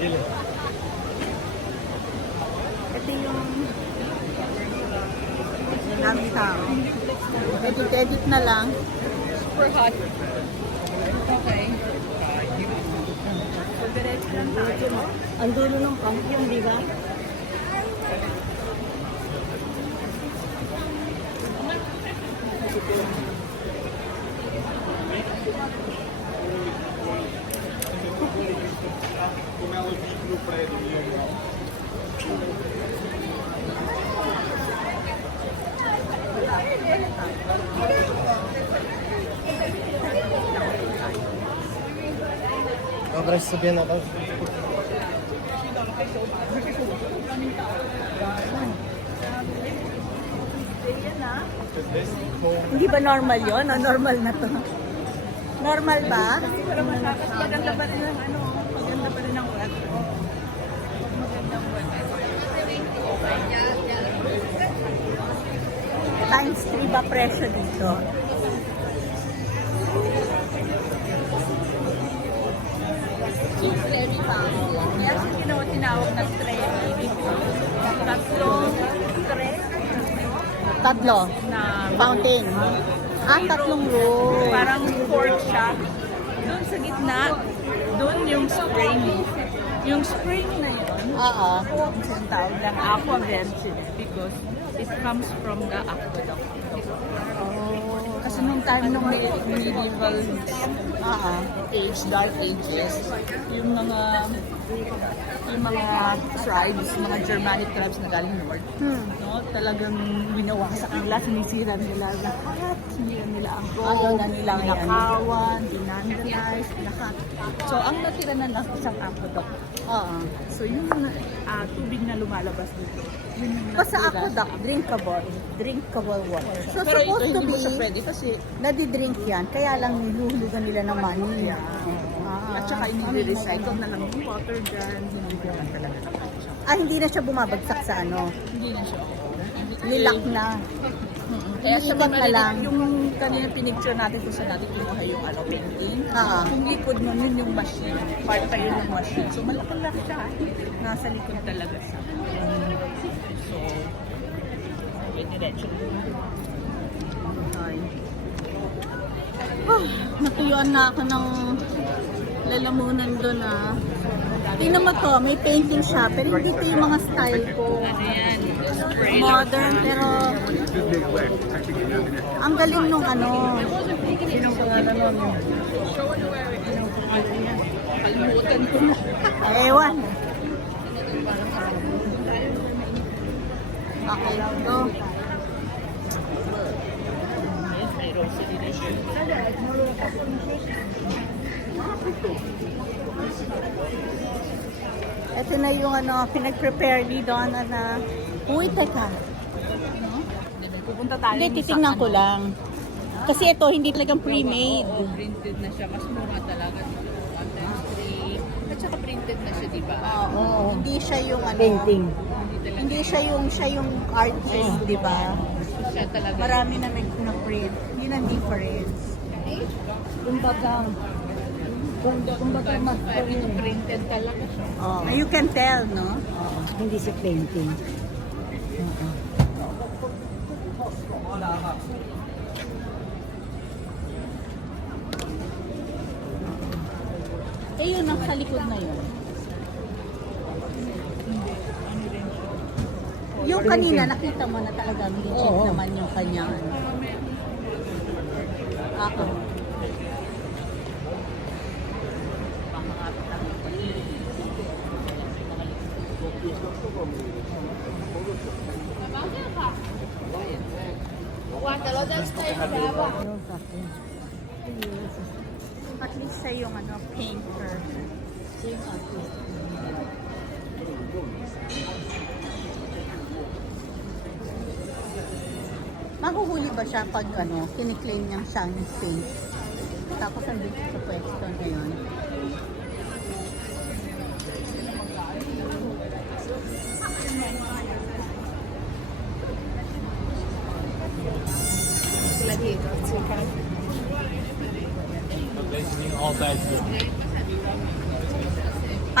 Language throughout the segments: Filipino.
Ito yung daming tao. Edit na lang. Super hot. Okay. So, diretso lang tayo. Ang dulo ng pump yung, di ba? Dobra, sobie na to. Hindi ba normal yun? O normal na to? Normal ba? Maganda pa rin ang ano. Maganda pa rin ang wet. Times 3 ba presyo dito? It's very fancy. Kaya siya tinawag na tray. Tatlong tray Tatlo. na Fountain. Tatlong row. parang fork siya. Doon sa gitna, doon yung spring. Yung spring na yun, Oo. ang tawag ng aqua virgin because it comes from the aqueduct. Kasi nung time nung medieval age, dark ages, yung mga tribes, mga Germanic tribes na galing north, no, talagang winawasak nila, sinisira nila lahat, sinira nila ang gold, ninakawan, dinandalize, lahat. So, ang natira na lang isang aqueduct. Oo. So, yung tubig na lumalabas dito, yun yung Basta natira. aqueduct, drinkable water. So, Pero ito, supposed to hindi mo siya be, pwede kasi nadidrink yan, kaya lang nilulugan nila ng money. at saka i-recycle na lang yung water dyan, hindi naman talaga naman siya. Hindi na siya bumabagsak sa ano. Hindi na siya. Nilak na. Kaya siya Iikot na lang. yung kanina pinicture natin kung saan natin kinuha yung painting. Oo. Kung likod nun, yun yung machine. Part pa yun ng machine. So malaki-laki siya. Nasa likod talaga siya. So, diretso. Ay. Natuyuan na ako ng lalamunan doon Tingnan mo to, may painting siya, pero hindi ito yung mga style ko. Ayan, spray. Modern, pero ang galing nung ano. Sinong pangalan mo? Kalimutan ko na. Ewan. Okay lang to. May rosary na siya. Ito na yung pinag-prepare ni Donna na, uy, teka. Pupunta tayo. Hindi, titingnan ko lang. Kasi ito, hindi talagang pre-made. Printed na siya. Mas mura talaga dito. 1 times 3. At saka printed na siya, di ba? Oo, hindi siya yung Painting. Hindi siya yung artist, di ba? Siya talaga. Marami na nag-print. Yun ang difference. Kumbaga, mas Ito printed talaga siya. You can tell, no? hindi siya painting. Yun ang sa likod na yun. Yung kanina, nakita mo na talaga, legit naman yung kanyang Ako. At least siya yung painter. Siya yung artist. Mahuhuli ba siya pag kiniklaim niyang siyang paint? Tapos andun siya sa pwesto ngayon. Sila dito. Altijd.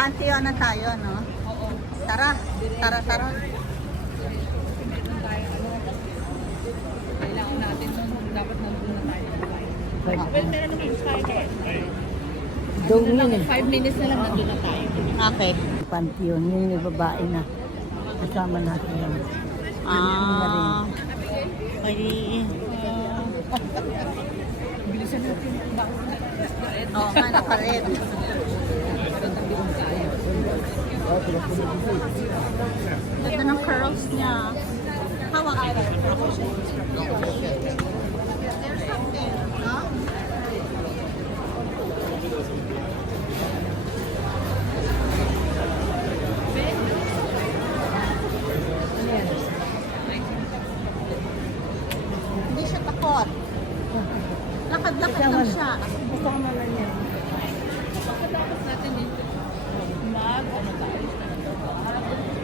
Pantheon na tayo, no? Oo. Tara, tara. Kailangan natin nun. Dapat nandun na tayo. Well, meron naman tayo. Doon yun eh. 5 minutes na lang nandun na tayo. Okay. Pantheon, yun yung babae na. Kasama natin yan. Ah. Pwede. Bilisan natin. Oo nga, naka-red. Ganda ng curls niya. Hawak ka. There's something, no? Hindi siya takot. Lakad-lakad lang siya. Kasama na niya. Pagkatapos natin dito, ano tayo?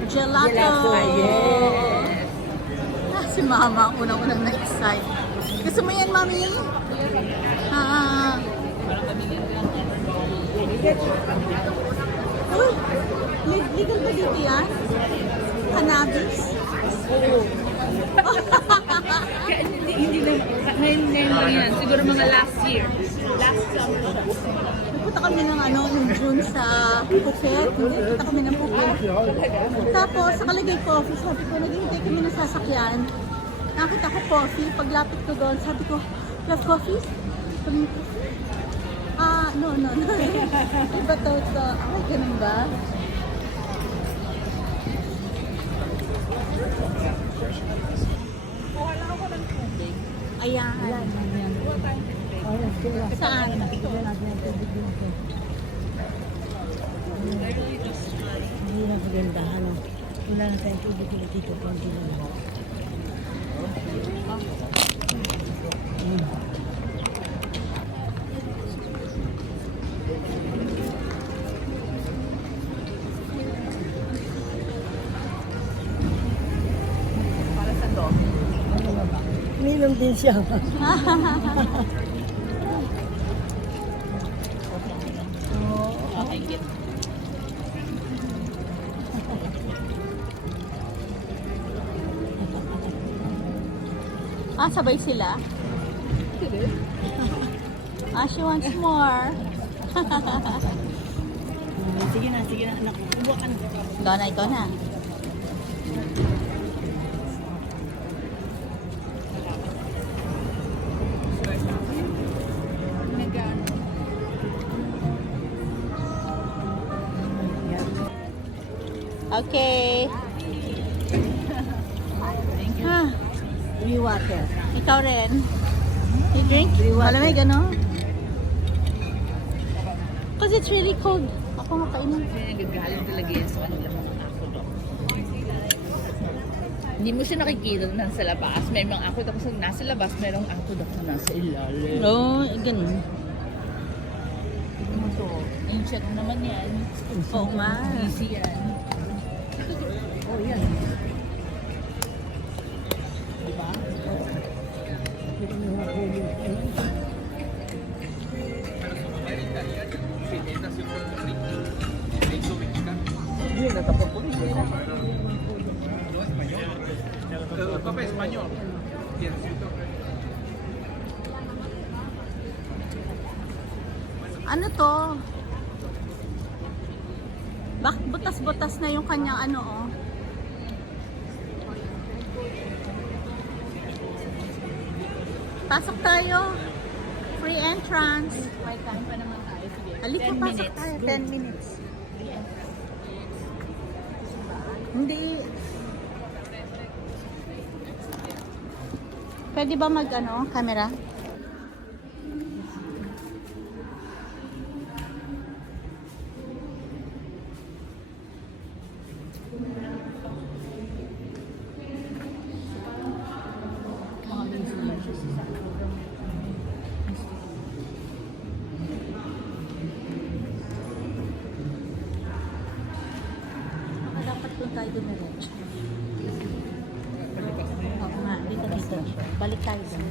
Gelato. Yes. Si Mama, unang-unang na-excite. Gusto mo yan, Mami? Ah. Uy, legal ba dito yan? Cannabis? Kaya hindi na, ngayon lang yan. Siguro mga last year. Last summer. Nagpunta kami ng ng June sa Phuket. Hindi, punta kami ng Phuket. Tapos, nakalagay coffee. Sabi ko, naghihintay kami ng sasakyan. Nakita ko coffee. Paglapit ko doon, sabi ko, love coffee? Sabi ko, no. Iba to. Ay, ganun ba? Wala ako ng tubig. Ayan. Saan? Hindi na pagandahan. Wala na tayong tubig dito. Hindi na. Para sa dog. Uminom din siya. Okay, get. Sabay sila. She wants more. Sige na, anak. Uwa ka na. Ikaw na. Okay. Free water. Ikaw rin. You drink? Malamig, ano? Because it's really cold. Ako nga kainin. Kaya nagagaling talaga yan sa kanila mga ako dog. Hindi mo siya nakikita na nasa labas. May mga ako dog sa nasa labas, merong ako dog na nasa ilalim. Oo, ganun. Tignan mo to. Ancient naman yan. Oo nga. Easy yan. Oh, yan. Diba? Ano to? Bak butas-butas na yung kanyang oh. Pasok tayo. Free entrance. May time pa naman tayo. Sige. Halika, 10 pasok minutes. tayo. 10 minutes. Hindi. Pwede ba camera? Mga museum. Dapat doon tayo dumiretso. Oo nga, dito. Balik tayo doon.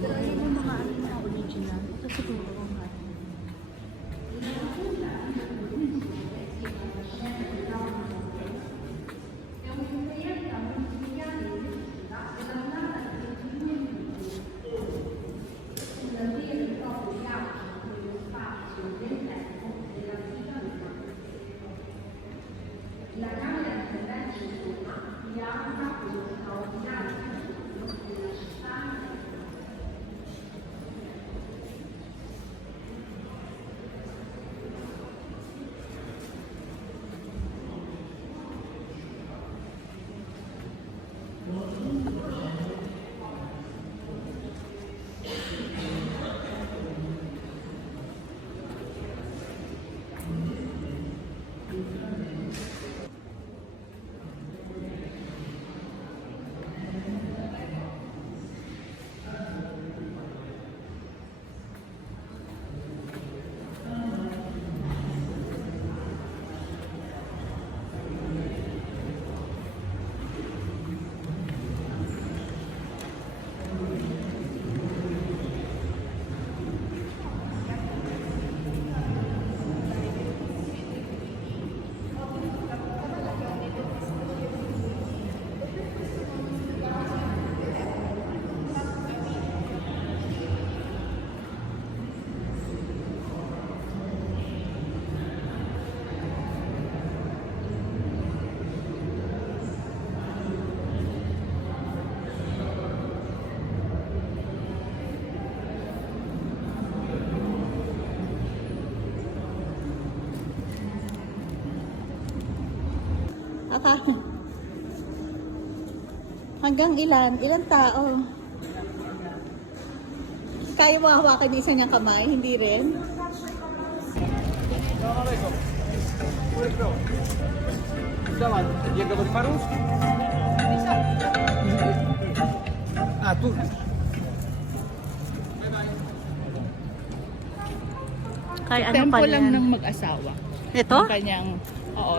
Yung mga Kakain. Hanggang ilan? Ilang tao? Kaya mo hawakan yung isa niyang kamay? Hindi rin? Я говорю по-русски. А, тут. Kaya ano Tempo pa lang yan? ng mag-asawa. Ito? Yung kanyang,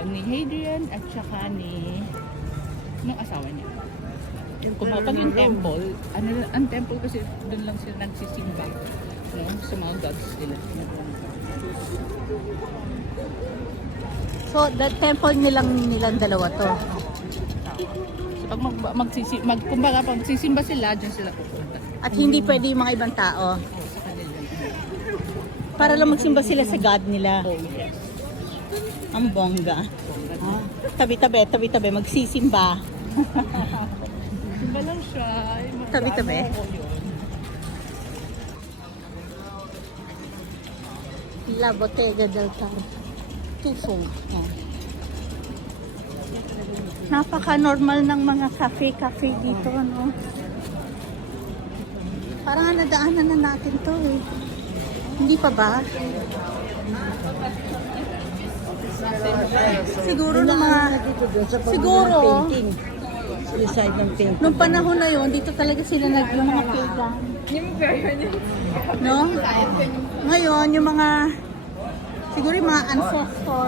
ni Hadrian at saka nung asawa niya. Pag yung temple, ang temple kasi doon lang sila nagsisimba. No? Sa mga gods nila. So, the temple nilang dalawa to. So, pag kumbaga, pag magsisimba sila, dyan sila pupunta. At hindi pwede yung mga ibang tao. Sa kanila. Para lang magsimba sila sa God nila. Oh, yes. Ang bongga. Tabi-tabi, magsisimba. Simba lang siya. Tabi-tabi. La Bottega del Tufo. Oh. Napaka-normal ng mga cafe dito, no? Parang nadaanan na natin to eh. Hindi pa ba? Siguro ng mga... Siguro, Sa side ng painting. nung panahon na yon dito talaga sila yung mga pagan. No? Ngayon, yung mga... Siguro yung mga ancestor.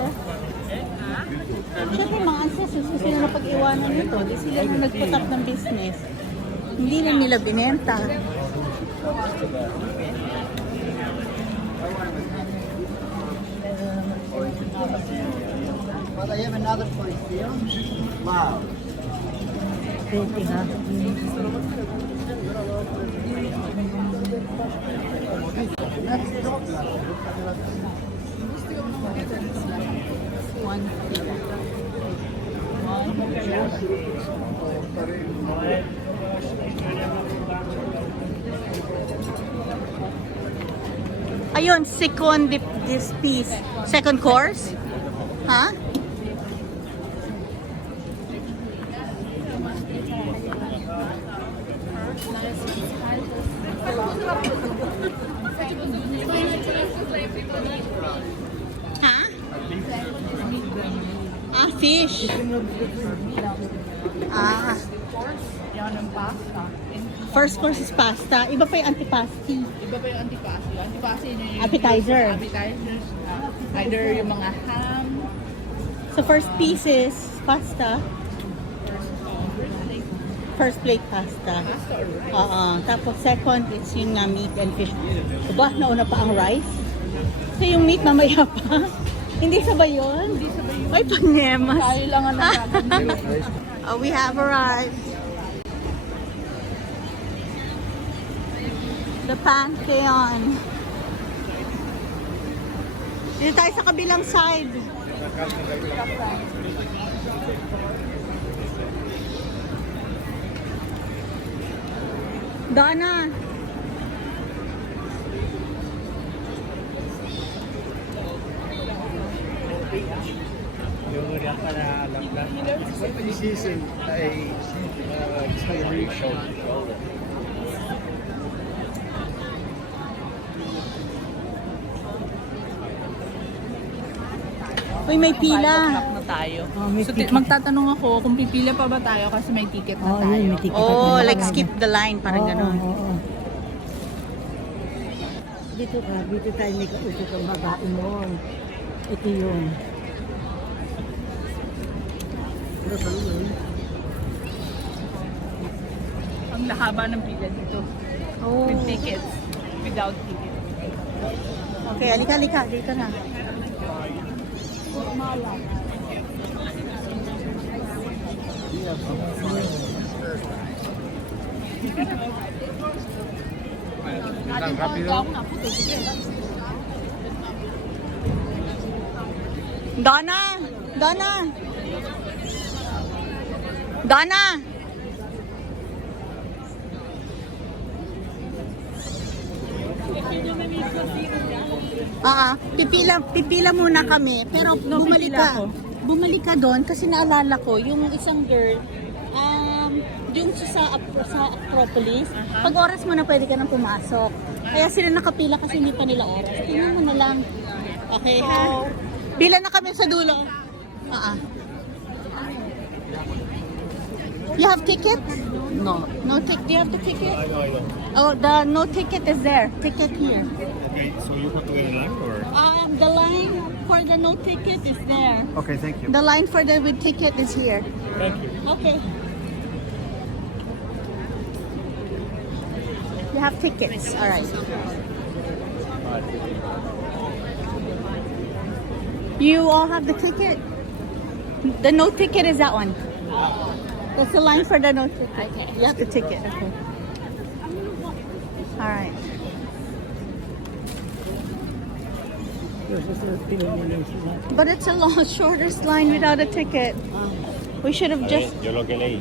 Siyempre yung mga ancestors, kung sila na pag-iwanan nito, di sila na nag-put up ng business. Hindi na nila binenta. But I have another point here. Wow. Painting, ha? Ayun, second this piece. Second course? Ha? Ha? Ah, fish. Ah, Yan ang pasta. first course is pasta. Iba pa yung antipasti. Iba pa yung antipasti. Antipasti yun yung Appetizer. appetizers. Either yung mga ham, So first piece is pasta. First plate pasta. pasta or rice. Oo. Tapos second is yung meat and fish. Diba? Nauna pa ang rice. So yung meat mamaya pa. Hindi sabay yun? Hindi sabay yun. Ay, panyemas. Tayo lang ang nagagawin. We have arrived. The Pantheon. Dito tayo sa kabilang side. Donna. This is a celebration. Uy, may pila. Na tayo. Oh, may So, ticket. magtatanong ako kung pipila pa ba tayo kasi may ticket na Oh, tayo. yun, may ticket. Oh, like skip the line. Parang ganun. Oo. Dito ka, dito tayo may kausap ang babae mo. Ito yun. Ang lahaba ng pila dito. Oh. With tickets. Without tickets. Okay, alika. Dito na. Donna! Pipila muna kami, pero bumalik pipila ka. ako. bumalik ka doon kasi naalala ko, yung isang girl, yung sa Acropolis, pag oras mo na pwede ka nang pumasok. Kaya sila nakapila kasi hindi pa nila oras. Tingnan mo na lang. Okay, ha? Bila na kami sa dulo. You have ticket? No. No ticket. Do you have the ticket? Oh, the no ticket is there. Ticket here. Okay, so you have to get a line or? The line for the no ticket is there. Okay, thank you. The line for the with ticket is here. Thank you. Okay. You have tickets. All right. You all have the ticket? The no ticket is that one. That's the line for the no ticket. Okay. You have the ticket. Okay. All right. But it's a long, shortest line without a ticket. We should have just. Yo lo que leí.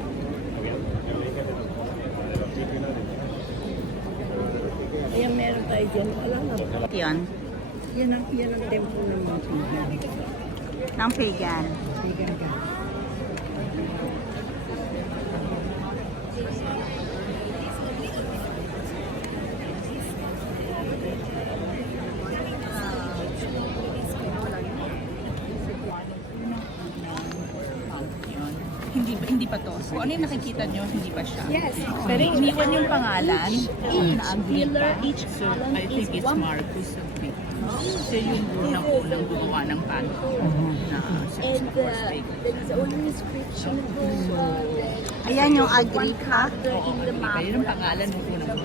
Ayan, meron tayo dyan. Wala na. Yan. Yan ang tempo ng mga pigan. Ng pagan. Pigan ka. Hindi pa to. So, ano yung nakikita nyo, hindi pa siya. Yes. Pero iniwan yung pangalan na Agrippa. So, I think it's Marcus Agrippa. Siya yung unang gumawa ng panto na Sixth Apostate. Ayan yung Agrippa. Agrippa. Yun ang pangalan ng unang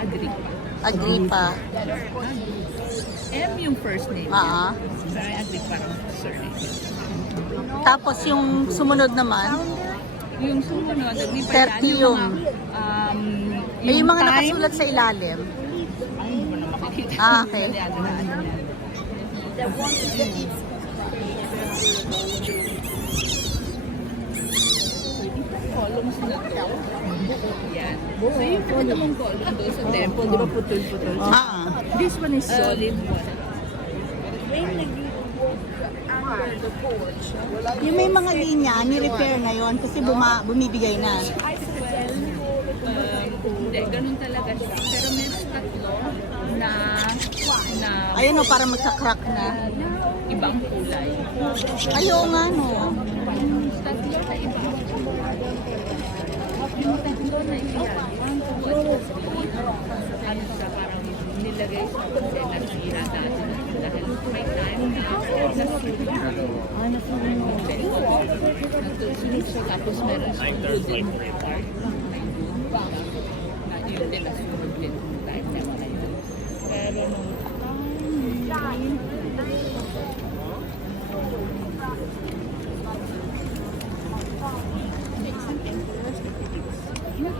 Agrippa. Agrippa. M yung first name niya. Ah. Pero Agrippa ang surname. Tapos yung sumunod naman, Yung sumunod, Agrippa 30 yung may yung mga time- nakasulat sa ilalim. Ay, hindi mo na makikita. Ah, okay. Columns na yan. So yung nakita mong column doon sa temple, di ba putol-putol? Ah. This one is solid one. Yung may mga linya, ni-repair na yon kasi bumibigay na. Hindi, ganun talaga siya. Pero meron tatlo na Ayun o, para magka-crack na. ibang kulay. Ayaw nga no. Tatlo na iba. Yung tatlo na iyan, ano siya, parang nilagay sa nasira natin dahil may time na natusunod siya tapos meron siyang wooden part na yun din nasunod din yung time na wala yun. Pero nung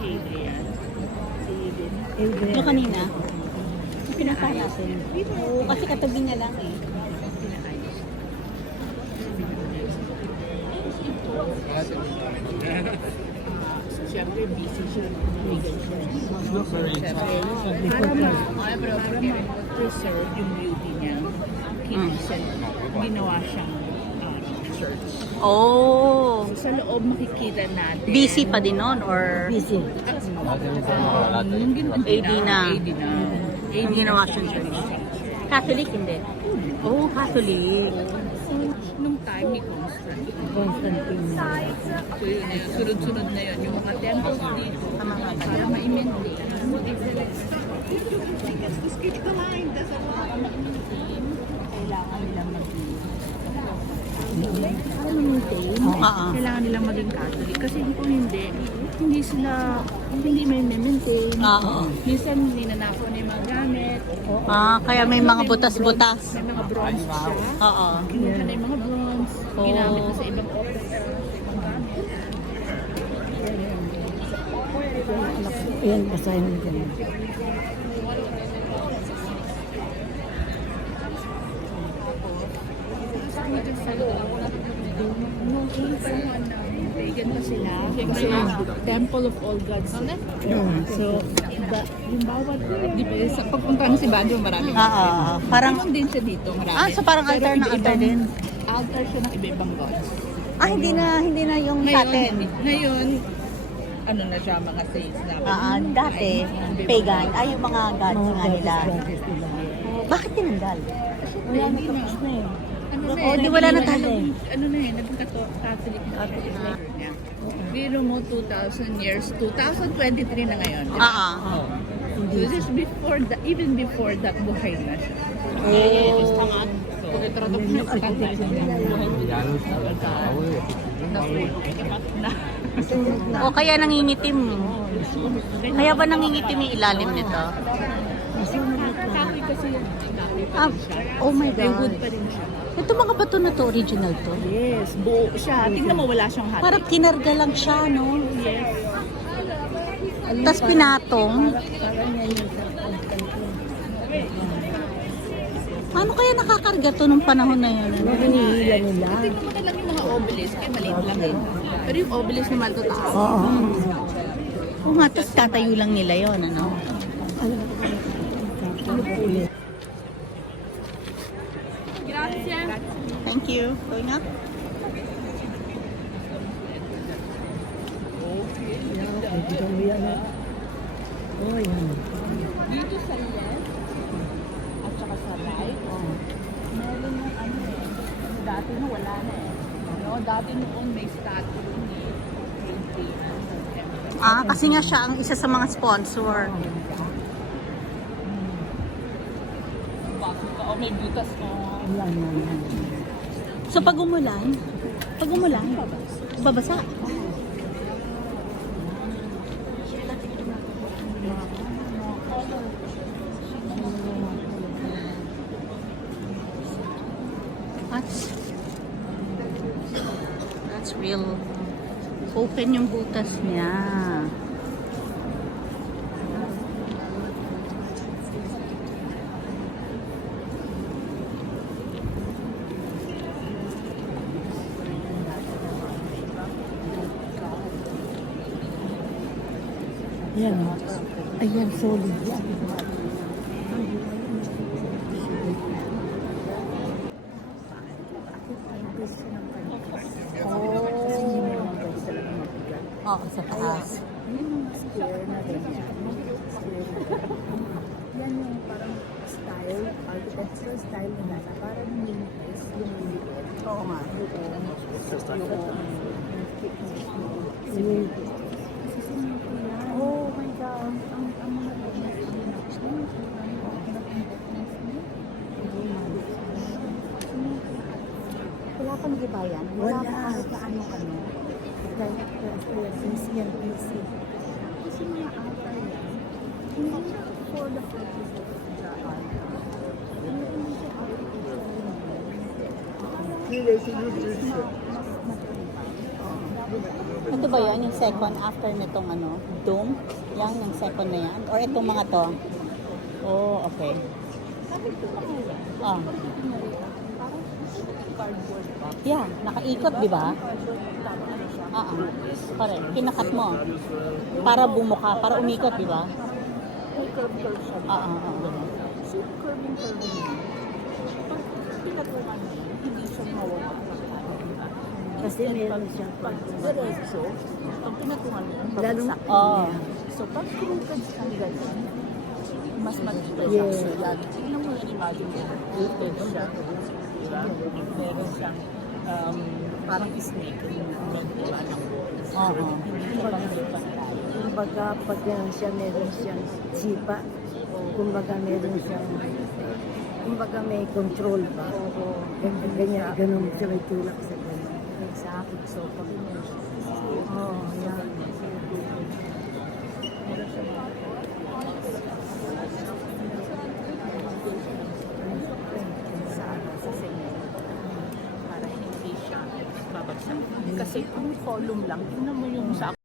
Adrian. Si Adrian. Yung kanina, yung pinaka natin. Oo, kasi katabi niya lang eh. Siyempre, busy siya. Para ma-preserve yung beauty niya, ginawa siyang church. Oh. Sa loob makikita natin. Busy pa din nun or Busy. AD na. Yung ginawa siyang church. Catholic hindi. Oh, Catholic. Nung time ni Constantine. Constantine. So yun, sunod-sunod na yun. Yung mga temples dito, para ma-maintain. Kailangan nilang kailangan nilang maging Catholic. Kasi kung hindi may maintain. Oo. Minsan ninanakaw na yung mga gamit. Kaya may mga butas-butas. May mga bronze siya. Oo. Kinuha na yung mga bronze. Ginamit na sa ibang office. Ayan, basahin mo dyan. Nung panahon na pagan pa sila, kasi Temple of All Gods. So, yung bawat, di ba, sa pagpunta ng si Baguio, maraming Parang Meron din siya dito, marami. so parang Pero altar na altar iba-ibang din. altar siya ng iba-ibang gods. Hindi na yung sa atin. Ngayon, ano na siya, mga saints na. Dati, pagan. Yung mga gods nga nila. Bakit tinanggal? Wala na tapos na eh. Di wala na tayo. Ano na yun, naging Catholic na niya. Biro mo 2,000 years, 2023 na ngayon. di ba? So this is before, even before that, buhay na siya. O kaya nangingitim. Kaya ba nangingitim yung ilalim nito? Nakakakoy kasi yun. Oh my May wood God. pa rin siya. Ito mga bato na to, original to. Yes, buo siya. Tingnan mo, wala siyang hati. Parang kinarga lang siya, no? Yes. Tapos pinatong. Parang yan yung Paano kaya nakakarga to nung panahon na yun? hinihila nila. Tingnan mo na lang yung mga obelisk. Kaya maliit lang eh. Pero yung obelisk naman to taas. Oo. Oo nga, tapos tatayo lang nila yon, ano? Thank you. Going up? Dito mo yan ha. Oh, yan. Dito sa left, at saka sa right, meron yung ano eh. Dati na wala na eh. No, dati noon may statue ni Kasi nga siya ang isa sa mga sponsor. O may butas na. Yan, yan, yan. So pag umulan, babasa. That's real. Open yung butas niya. Yan ha. Ayan, solid yan. Oo, sa taas. Yan yung parang style, architectural style nila na parang minutes, lumiliit. Oo nga. Oh my God, ang mga Wala pang iba yan? Wala. kahit na ano. Yan, busy. kasi mga altar yan, hindi siya for the purpose of the altar. Hindi siya Ito ba yan? Yung second after nitong ano? Dome? Yan, yung second na yan? Or itong mga to? Oh, okay. Ah. cardboard box. Yeah, nakaikot, di ba? Pare, kinakat mo. Para bumuka, para umikot, di ba? May curve siya. So, curving niya. Pag pinatukan mo, hindi siya mawawala. Kasi meron siyang Pag diretso, pag pinatukan mo, Lalong, babagsak. Oo. So, pag pinutad siyang ganyan, mas maganda siya. Yes. So, yan. Tingnan mo yung imagine mo. Rooted siya. Diba? Meron siyang parang snake yung nagdiwa ng walls. Oo. Hindi siya pang-lipat tayo. kumbaga, pag yan siya, meron siyang sipa. Kumbaga, meron siyang, kumbaga, may control ba? Ganyan, ganun siya may tulak sa ganun. Exactly. So, pag Oo, yan. sa cement para hindi siya babagsak. Kasi kung column lang, tingnan mo yung sa